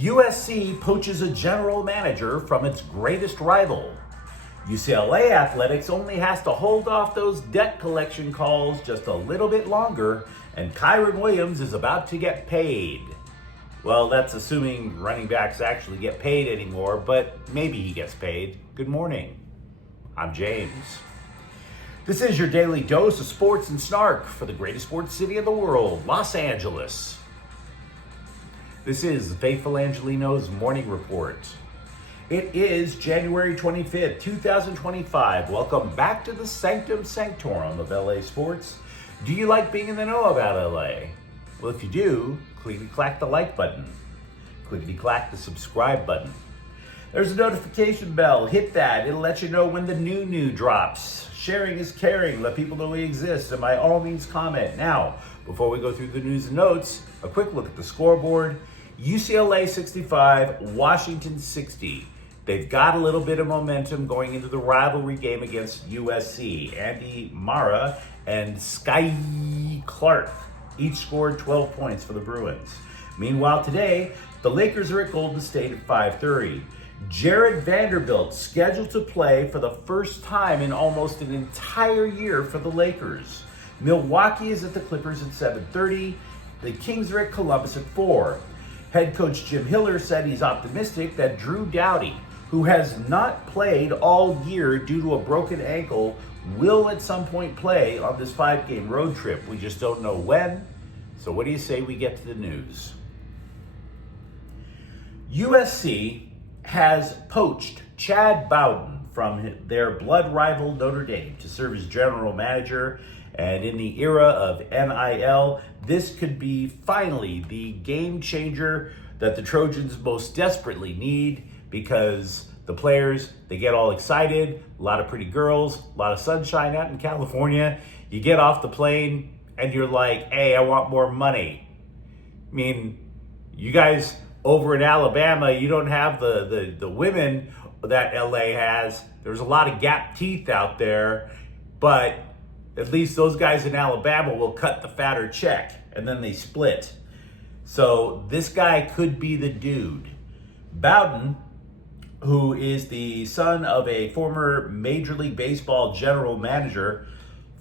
USC poaches a general manager from its greatest rival. UCLA athletics only has to hold off those debt collection calls just a little bit longer, and Kyren Williams is about to get paid. Well, that's assuming running backs actually get paid anymore, but maybe he gets paid. Good morning. I'm James. This is your daily dose of sports and snark for the greatest sports city in the world, Los Angeles. This is the faithful Angelenos morning report. It is January 25th, 2025. Welcome back to the Sanctum Sanctorum of LA sports. Do you like being in the know about LA? Well, if you do, clickety-clack the like button. Clickety-clack the subscribe button. There's a notification bell. Hit that. It'll let you know when the new drops. Sharing is caring. Let people know we exist. And by all means, comment. Now, before we go through the news and notes, a quick look at the scoreboard. UCLA 65, Washington 60. They've got a little bit of momentum going into the rivalry game against USC. Andy Mara and Sky Clark each scored 12 points for the Bruins. Meanwhile, today, the Lakers are at Golden State at 5:30. Jared Vanderbilt scheduled to play for the first time in almost an entire year for the Lakers. Milwaukee is at the Clippers at 7:30. The Kings are at Columbus at 4. Head coach Jim Hiller said he's optimistic that Drew Doughty, who has not played all year due to a broken ankle, will at some point play on this 5-game road trip. We just don't know when. So what do you say we get to the news? USC has poached Chad Bowden from their blood rival Notre Dame to serve as general manager. And in the era of NIL, this could be finally the game changer that the Trojans most desperately need, because the players, they get all excited, a lot of pretty girls, a lot of sunshine out in California. You get off the plane and you're like, hey, I want more money. I mean, you guys over in Alabama, you don't have the women that LA has. There's a lot of gap teeth out there, but at least those guys in Alabama will cut the fatter check, and then they split. So this guy could be the dude. Bowden, who is the son of a former Major League Baseball general manager,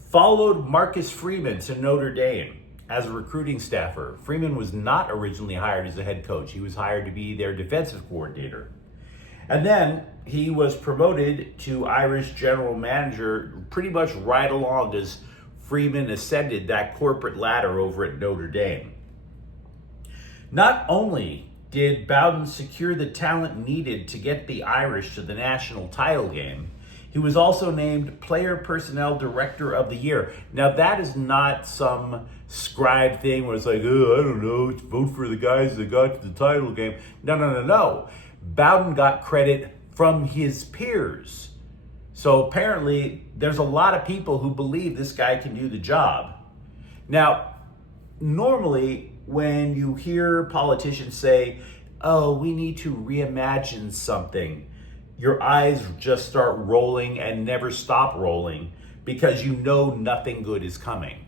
followed Marcus Freeman to Notre Dame as a recruiting staffer. Freeman was not originally hired as a head coach. He was hired to be their defensive coordinator. And then he was promoted to Irish general manager pretty much right along as Freeman ascended that corporate ladder over at Notre Dame. Not only did Bowden secure the talent needed to get the Irish to the national title game, he was also named Player Personnel Director of the Year. Now, that is not some scribe thing where it's like, oh, I don't know, vote for the guys that got to the title game. No. Bowden got credit from his peers. So apparently there's a lot of people who believe this guy can do the job. Now, normally when you hear politicians say, oh, we need to reimagine something, your eyes just start rolling and never stop rolling because you know nothing good is coming.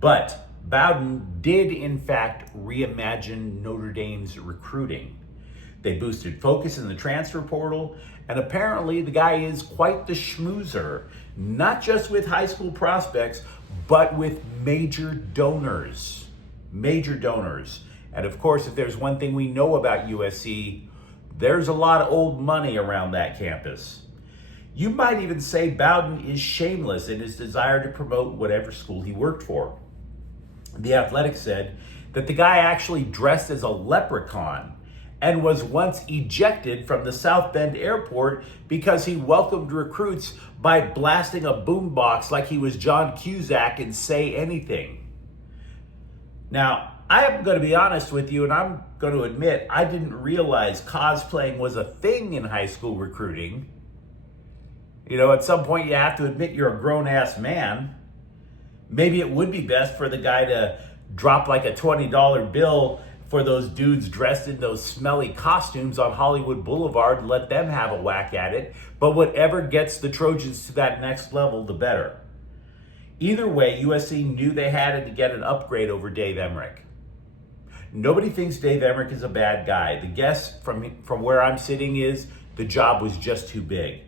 But Bowden did in fact reimagine Notre Dame's recruiting. They boosted focus in the transfer portal, and apparently the guy is quite the schmoozer, not just with high school prospects, but with major donors. Major donors. And of course, if there's one thing we know about USC, there's a lot of old money around that campus. You might even say Bowden is shameless in his desire to promote whatever school he worked for. The Athletic said that the guy actually dressed as a leprechaun and was once ejected from the South Bend airport because he welcomed recruits by blasting a boombox like he was John Cusack and Say Anything. Now, I am going to be honest with you, and I'm going to admit I didn't realize cosplaying was a thing in high school recruiting. You know, at some point you have to admit you're a grown-ass man. Maybe it would be best for the guy to drop like a $20 bill for those dudes dressed in those smelly costumes on Hollywood Boulevard and let them have a whack at it. But whatever gets the Trojans to that next level, the better. Either way, USC knew they had to get an upgrade over Dave Emmerich. Nobody thinks Dave Emmerich is a bad guy. The guess from where I'm sitting is the job was just too big.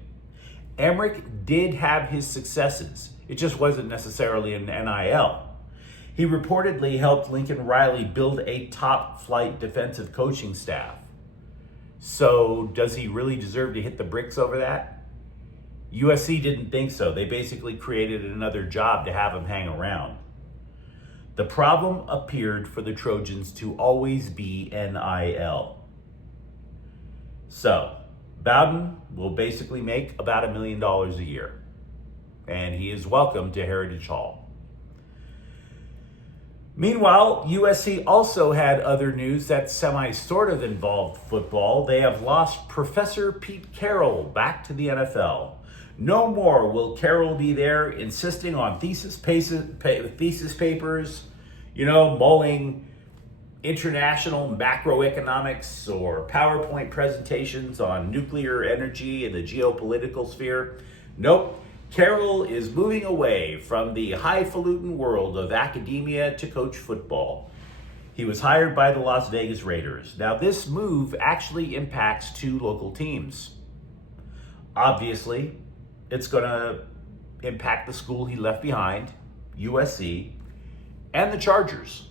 Emmerich did have his successes. It just wasn't necessarily an NIL. He reportedly helped Lincoln Riley build a top-flight defensive coaching staff. So does he really deserve to hit the bricks over that? USC didn't think so. They basically created another job to have him hang around. The problem appeared for the Trojans to always be NIL. So, Bowden will basically make about $1 million a year, and he is welcome to Heritage Hall. Meanwhile, USC also had other news that sort of involved football. They have lost Professor Pete Carroll back to the NFL. No more will Carroll be there insisting on thesis papers, mulling international macroeconomics or PowerPoint presentations on nuclear energy in the geopolitical sphere. Nope. Carroll is moving away from the highfalutin world of academia to coach football. He was hired by the Las Vegas Raiders. Now, this move actually impacts 2 local teams. Obviously, it's going to impact the school he left behind, USC, and the Chargers.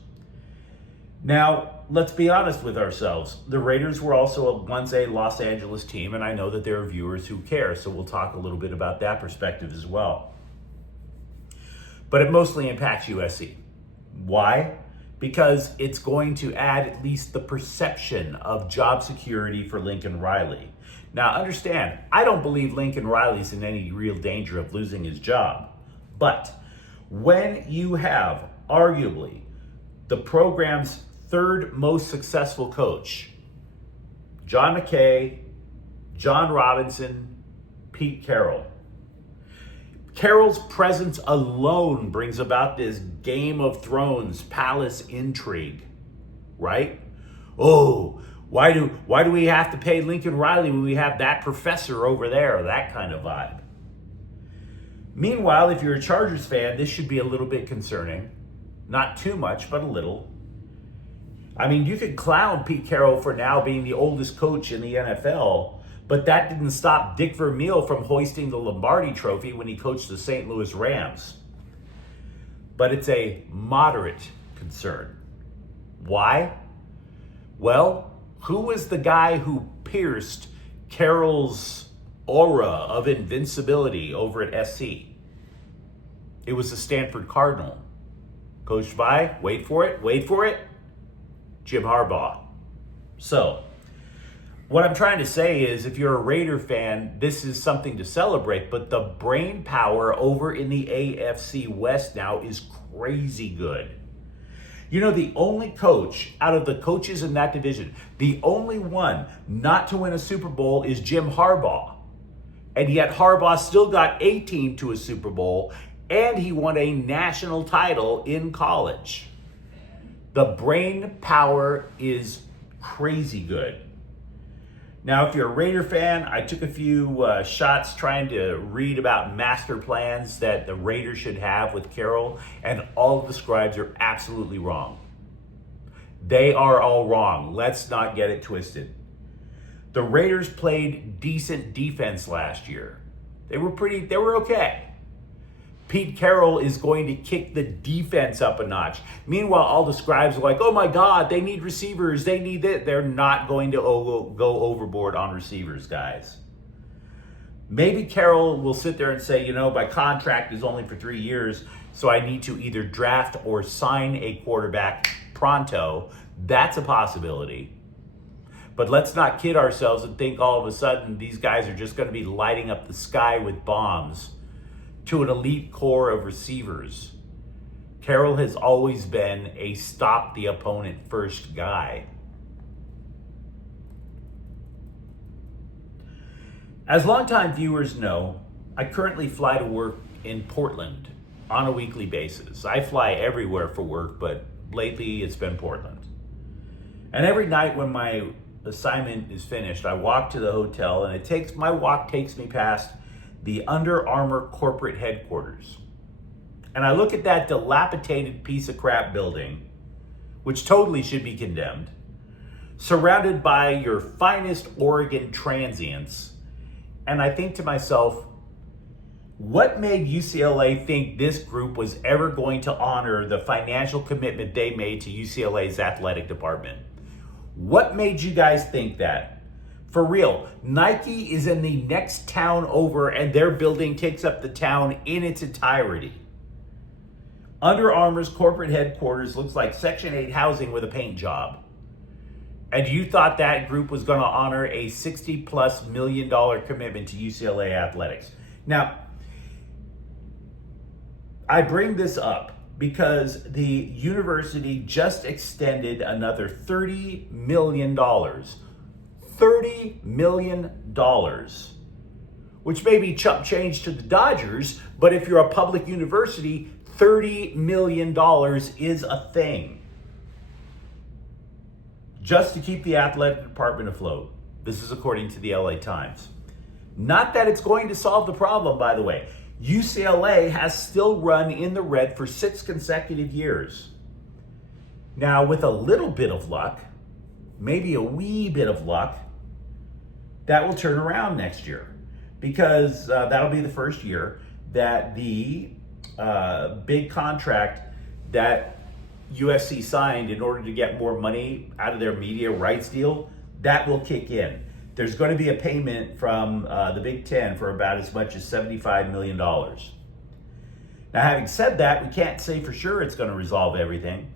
Now, let's be honest with ourselves. The Raiders were also once a Los Angeles team, and I know that there are viewers who care, so we'll talk a little bit about that perspective as well. But it mostly impacts USC. Why? Because it's going to add at least the perception of job security for Lincoln Riley. Now, understand, I don't believe Lincoln Riley's in any real danger of losing his job. But when you have, arguably, the program's 3rd most successful coach, John McKay, John Robinson, Pete Carroll. Carroll's presence alone brings about this Game of Thrones palace intrigue, right? Oh, why do we have to pay Lincoln Riley when we have that professor over there? That kind of vibe. Meanwhile, if you're a Chargers fan, this should be a little bit concerning. Not too much, but a little. I mean, you could clown Pete Carroll for now being the oldest coach in the NFL, but that didn't stop Dick Vermeil from hoisting the Lombardi Trophy when he coached the St. Louis Rams. But it's a moderate concern. Why? Well, who was the guy who pierced Carroll's aura of invincibility over at SC? It was the Stanford Cardinal, coached by, wait for it, Jim Harbaugh. So, what I'm trying to say is, if you're a Raider fan, this is something to celebrate, but the brain power over in the AFC West now is crazy good. The only coach out of the coaches in that division, the only one not to win a Super Bowl is Jim Harbaugh. And yet Harbaugh still got a team to a Super Bowl, and he won a national title in college. The brain power is crazy good. Now, if you're a Raider fan, I took a few shots trying to read about master plans that the Raiders should have with Carroll, and all of the scribes are absolutely wrong. They are all wrong. Let's not get it twisted. The Raiders played decent defense last year. They were okay. Pete Carroll is going to kick the defense up a notch. Meanwhile, all the scribes are like, oh my God, they need receivers, they need it. They're not going to go overboard on receivers, guys. Maybe Carroll will sit there and say, my contract is only for 3 years, so I need to either draft or sign a quarterback pronto. That's a possibility. But let's not kid ourselves and think all of a sudden these guys are just going to be lighting up the sky with bombs to an elite core of receivers. Carroll has always been a stop the opponent first guy. As longtime viewers know, I currently fly to work in Portland on a weekly basis. I fly everywhere for work, but lately it's been Portland. And every night when my assignment is finished, I walk to the hotel, and my walk takes me past the Under Armour corporate headquarters. And I look at that dilapidated piece of crap building which totally should be condemned, surrounded by your finest Oregon transients. And I think to myself, what made UCLA think this group was ever going to honor the financial commitment they made to UCLA's athletic department? What made you guys think that? For real, Nike is in the next town over and their building takes up the town in its entirety. Under Armour's corporate headquarters looks like Section 8 housing with a paint job. And you thought that group was going to honor a $60+ million commitment to UCLA athletics. Now, I bring this up because the university just extended another $30 million. $30 million. Which may be chump change to the Dodgers, but if you're a public university, $30 million is a thing. Just to keep the athletic department afloat. This is according to the LA Times. Not that it's going to solve the problem, by the way. UCLA has still run in the red for 6 consecutive years. Now, with a little bit of luck, maybe a wee bit of luck, that will turn around next year. Because that'll be the first year that the big contract that USC signed in order to get more money out of their media rights deal, that will kick in. There's going to be a payment from the Big Ten for about as much as $75 million. Now, having said that, we can't say for sure it's going to resolve everything.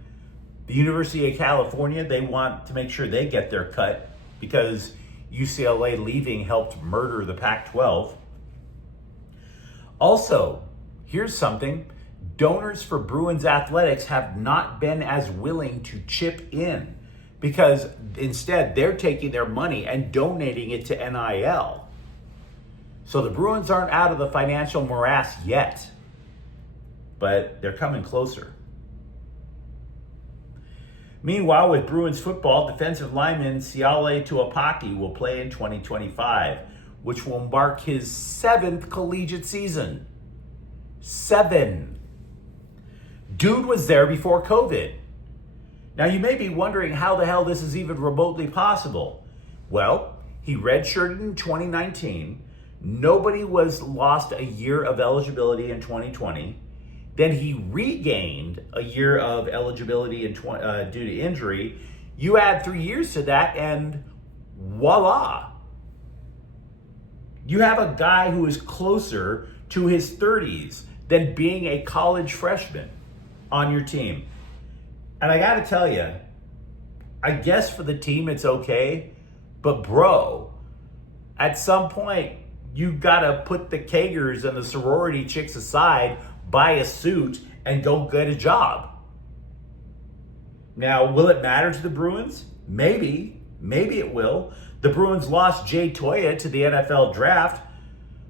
The University of California, they want to make sure they get their cut because UCLA leaving helped murder the Pac-12. Also, here's something. Donors for Bruins athletics have not been as willing to chip in because instead they're taking their money and donating it to NIL. So the Bruins aren't out of the financial morass yet, but they're coming closer. Meanwhile, with Bruins football, defensive lineman Siale Tuapaki will play in 2025, which will mark his 7th collegiate season. 7. Dude was there before COVID. Now, you may be wondering how the hell this is even remotely possible. Well, he redshirted in 2019. Nobody was lost a year of eligibility in 2020. Then he regained a year of eligibility due to injury. You add 3 years to that and voila. You have a guy who is closer to his 30s than being a college freshman on your team. And I gotta tell you, I guess for the team it's okay, but bro, at some point you gotta put the kegers and the sorority chicks aside, buy a suit, and go get a job. Now, will it matter to the Bruins? Maybe it will. The Bruins lost Jay Toya to the NFL draft,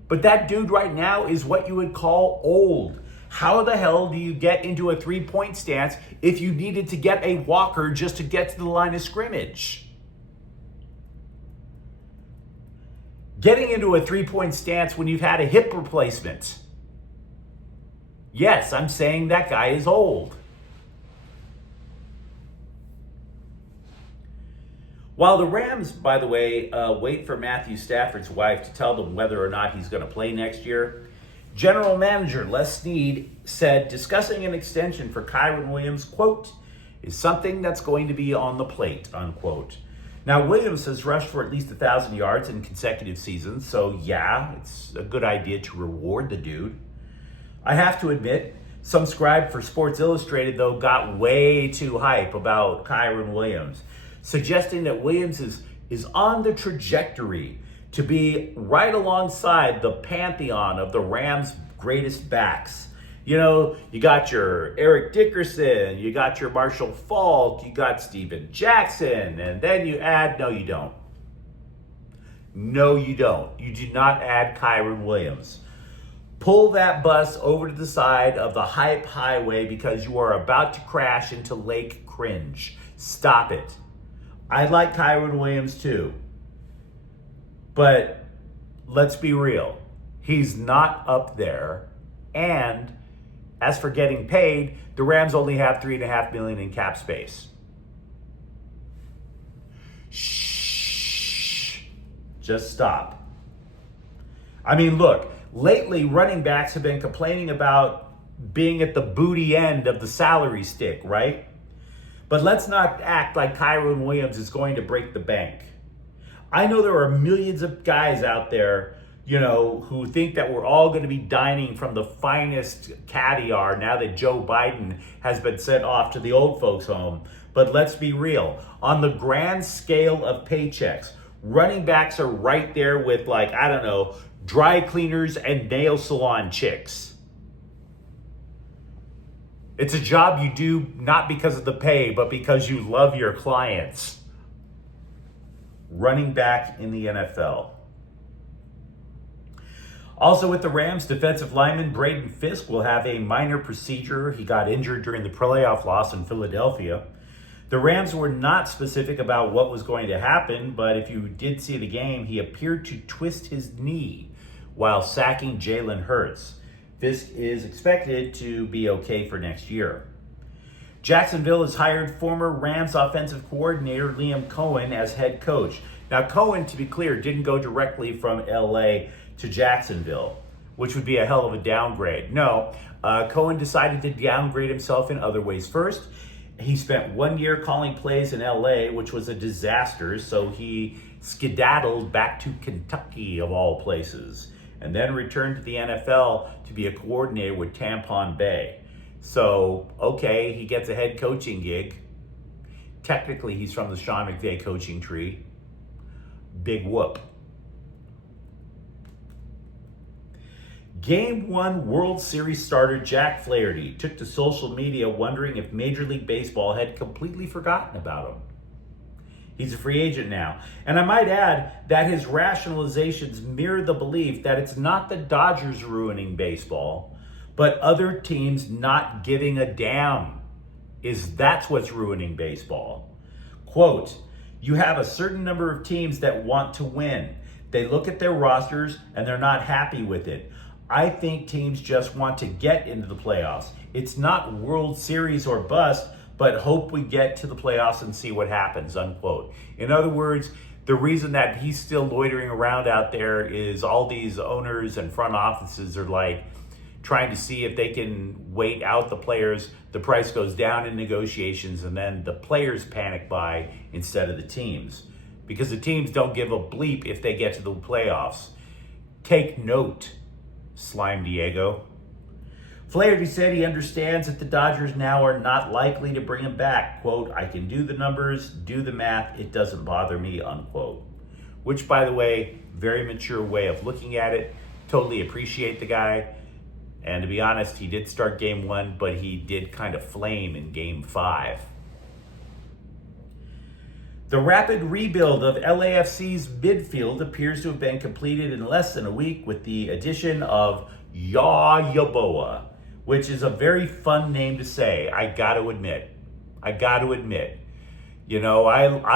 but that dude right now is what you would call old. How the hell do you get into a 3-point stance if you needed to get a walker just to get to the line of scrimmage? Getting into a 3-point stance when you've had a hip replacement. Yes, I'm saying that guy is old. While the Rams, by the way, wait for Matthew Stafford's wife to tell them whether or not he's going to play next year, General Manager Les Snead said discussing an extension for Kyren Williams, quote, is something that's going to be on the plate, unquote. Now, Williams has rushed for at least 1,000 yards in consecutive seasons, so yeah, it's a good idea to reward the dude. I have to admit, some scribe for Sports Illustrated, though, got way too hype about Kyren Williams, suggesting that Williams is on the trajectory to be right alongside the pantheon of the Rams' greatest backs. You know, you got your Eric Dickerson, you got your Marshall Faulk, you got Steven Jackson, and then you add, no you don't. No you don't. You do not add Kyren Williams. Pull that bus over to the side of the hype highway because you are about to crash into Lake Cringe. Stop it. I like Kyren Williams too. But let's be real. He's not up there. And as for getting paid, the Rams only have $3.5 million in cap space. Just stop. I mean, look, lately running backs have been complaining about being at the booty end of the salary stick, right? But let's not act like Kyren Williams is going to break the bank. I know there are millions of guys out there, who think that we're all going to be dining from the finest caviar now that Joe Biden has been sent off to the old folks home. But let's be real. On the grand scale of paychecks, running backs are right there with, dry cleaners and nail salon chicks. It's a job you do not because of the pay, but because you love your clients. Running back in the NFL. Also with the Rams, defensive lineman Braden Fisk will have a minor procedure. He got injured during the playoff loss in Philadelphia. The Rams were not specific about what was going to happen, but if you did see the game, he appeared to twist his knee while sacking Jalen Hurts. Fisk is expected to be okay for next year. Jacksonville has hired former Rams offensive coordinator Liam Cohen as head coach. Now, Cohen, to be clear, didn't go directly from LA to Jacksonville, which would be a hell of a downgrade. No, Cohen decided to downgrade himself in other ways. First, he spent 1 year calling plays in LA, which was a disaster, so he skedaddled back to Kentucky, of all places, and then returned to the NFL to be a coordinator with Tampon Bay. So, okay, he gets a head coaching gig. Technically, he's from the Sean McVay coaching tree. Big whoop. Game 1 World Series starter Jack Flaherty took to social media wondering if Major League Baseball had completely forgotten about him. He's a free agent now. And I might add that his rationalizations mirror the belief that it's not the Dodgers ruining baseball, but other teams not giving a damn. That's what's ruining baseball. Quote, "You have a certain number of teams that want to win. They look at their rosters and they're not happy with it. I think teams just want to get into the playoffs. It's not World Series or bust, but hope we get to the playoffs and see what happens," unquote. In other words, the reason that he's still loitering around out there is all these owners and front offices are trying to see if they can wait out the players. The price goes down in negotiations and then the players panic buy instead of the teams, because the teams don't give a bleep if they get to the playoffs. Take note, Slime Diego. Flaherty said he understands that the Dodgers now are not likely to bring him back. Quote, "I can do the numbers, do the math, it doesn't bother me," unquote. Which, by the way, very mature way of looking at it. Totally appreciate the guy. And to be honest, he did start game 1, but he did kind of flame in game 5. The rapid rebuild of LAFC's midfield appears to have been completed in less than a week with the addition of Yaboa, which is a very fun name to say, I got to admit. I'm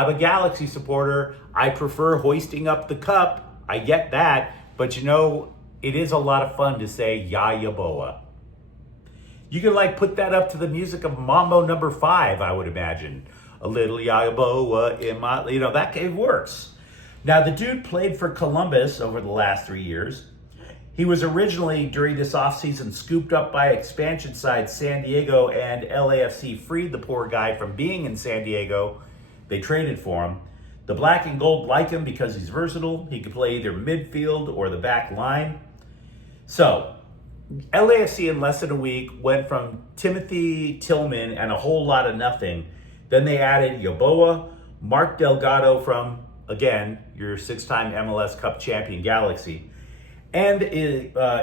a Galaxy supporter. I prefer hoisting up the cup. I get that. But it is a lot of fun to say Yaboa. You can put that up to the music of Mambo number 5, I would imagine. A little Yaboa in my, that it works. Now, the dude played for Columbus over the last 3 years. He was originally, during this offseason, scooped up by expansion side San Diego, and LAFC freed the poor guy from being in San Diego. They traded for him. The black and gold like him because he's versatile. He can play either midfield or the back line. So, LAFC in less than a week went from Timothy Tillman and a whole lot of nothing. Then they added Yaboa, Mark Delgado from, again, your 6-time MLS Cup champion Galaxy, and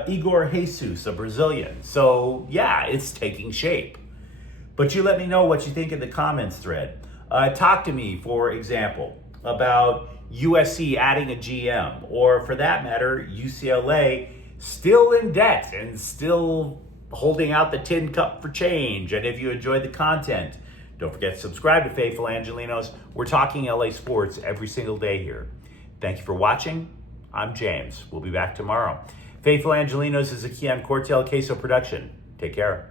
Igor Jesus, a Brazilian. So, yeah, it's taking shape. But you let me know what you think in the comments thread. Talk to me, for example, about USC adding a GM, or for that matter, UCLA still in debt and still holding out the tin cup for change. And if you enjoyed the content, don't forget to subscribe to Faithful Angelenos. We're talking LA sports every single day here. Thank you for watching. I'm James. We'll be back tomorrow. Faithful Angelenos is a Kian Cortel Queso production. Take care.